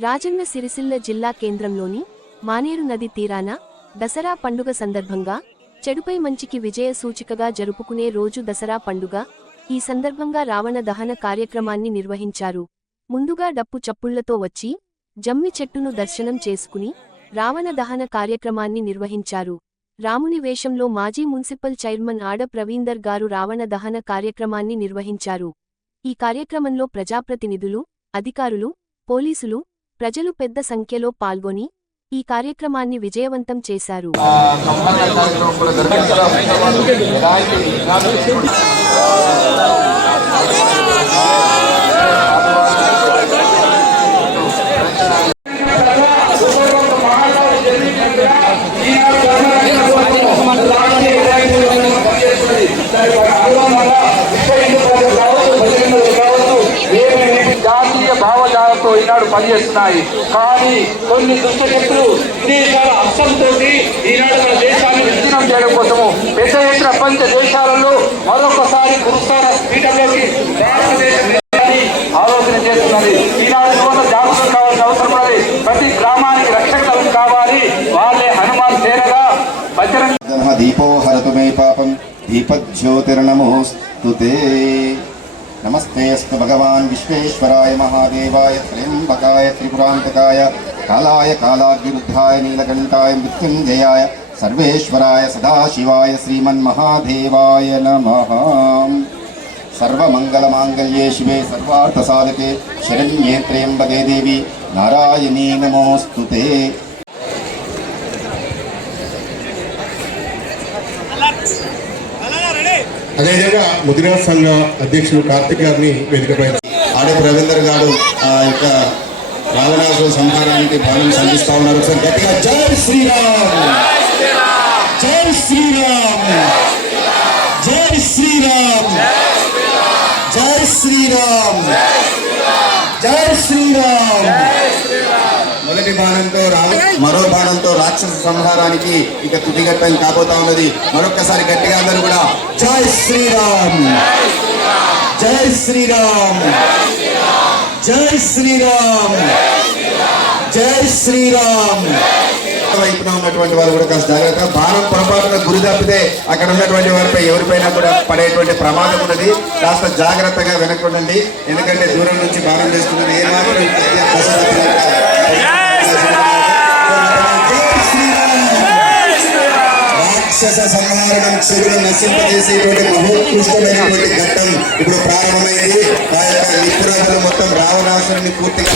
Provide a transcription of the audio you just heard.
రాజన్న సిరిసిల్ల జిల్లా కేంద్రంలోని మానేరు నది తీరాన దసరా పండుగ సందర్భంగా చెడుపై మంచికి విజయ సూచికగా జరుపుకునే రోజు దసరా పండుగ. ఈ సందర్భంగా రావణ దహన కార్యక్రమాన్ని నిర్వహించారు. ముందుగా డప్పు చప్పుళ్ళతో వచ్చి జమ్మి చెట్టును దర్శనం చేసుకుని రావణ దహన కార్యక్రమాన్ని నిర్వహించారు. రాముని వేషంలో మాజీ మున్సిపల్ చైర్మన్ ఆడ ప్రవీందర్ గారు రావణ దహన కార్యక్రమాన్ని నిర్వహించారు. ఈ కార్యక్రమంలో ప్రజాప్రతినిధులు అధికారులు పోలీసులు ప్రజలు పెద్ద సంఖ్యలో పాల్గొని ఈ కార్యక్రమాన్ని విజయవంతం చేశారు Thank you. ఈనాడు పనిచేస్తున్నాయి. కానీ కొన్ని దుష్టశక్తులు విదేశాల అర్థంతో ఈనాడు మన దేశాన్ని విచ్ఛిన్నం చేయడం కోసము పెద్ద ఎత్తున పంచ దేశాలలో మరొకసారి పురస్కార పీఠంలోకి భారతదేశం ఆలోచన చేస్తున్నది. ఈనాడు యువత కావాల్సిన అవసరం ఉన్నది. ప్రతి గ్రామానికి రక్షకులు కావాలి. వాళ్ళే హనుమాన్ సేనగా బజరంగ దీపోహరతు మే పాపం. దీపజ్యోతిర్నమోస్తు पापं दीपज्योतिर्नमोऽस्तु ते नमस्ते अस्तु भगवान् विश्वेश्वराय महादेवाय त्र्यम्बकाय त्रिपुरान्तकाय कालाय कालाग्निरुद्धाय नीलकण्ठाय मृत्युञ्जयाय सर्वेश्वराय सदाशिवाय श्रीमन्महादेवाय नमः सर्वमङ्गलमाङ्गल्ये शिवे सर्वार्थसाधके शरण्ये त्र्यम्बके देवी नारायणी नमोऽस्तु ते అదేవిధంగా ముదిరా సంఘ అధ్యక్షులు కార్తిక్ గారిని వేదికపై ఆడే రవీందర్ గారు ఆ యొక్క రావణాసుల సంహారానికి భాగం సంధిస్తా ఉన్నారు. సార్ గట్టిగా జై శ్రీరామ్! జై శ్రీరామ్! జై శ్రీరామ్! జై శ్రీరామ్! జై శ్రీరామ్! బాణంతో మరో బాణంతో రాక్షస సంహారానికి ఇక తుదిగట్టం కాబోతా ఉన్నది. మరొక్కసారి గట్టిగా అందరూ కూడా జై శ్రీరామ్. జై శ్రీరామ్. జై శ్రీరామ్. జై శ్రీరామ్. వైపున ఉన్నటువంటి వాళ్ళు కూడా కాస్త జాగ్రత్త బాణం పొరపాటున గురి తప్పితే అక్కడ ఉన్నటువంటి వారిపై ఎవరిపైనా కూడా పడేటువంటి ప్రమాదం ఉన్నది. కాస్త జాగ్రత్తగా వెనక్కుండండి. ఎందుకంటే దూరం నుంచి బాణం చేస్తున్నది ఏమాత్రం రాక్షస సంహారణం చెరువును నశింపజేసేటువంటి మహోత్కృష్టమైనటువంటి ఘట్టం ఇప్పుడు ప్రారంభమైంది. ఆ యొక్క నిపురాజులు మొత్తం రావణాసురుని పూర్తిగా